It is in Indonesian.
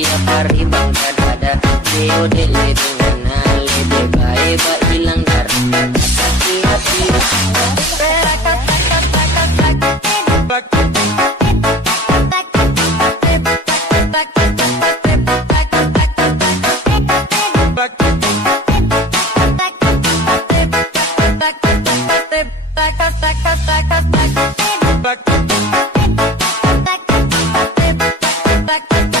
tiap hari bang dada COD lebih mana lebih baik bak hilang dari hati-hati. Back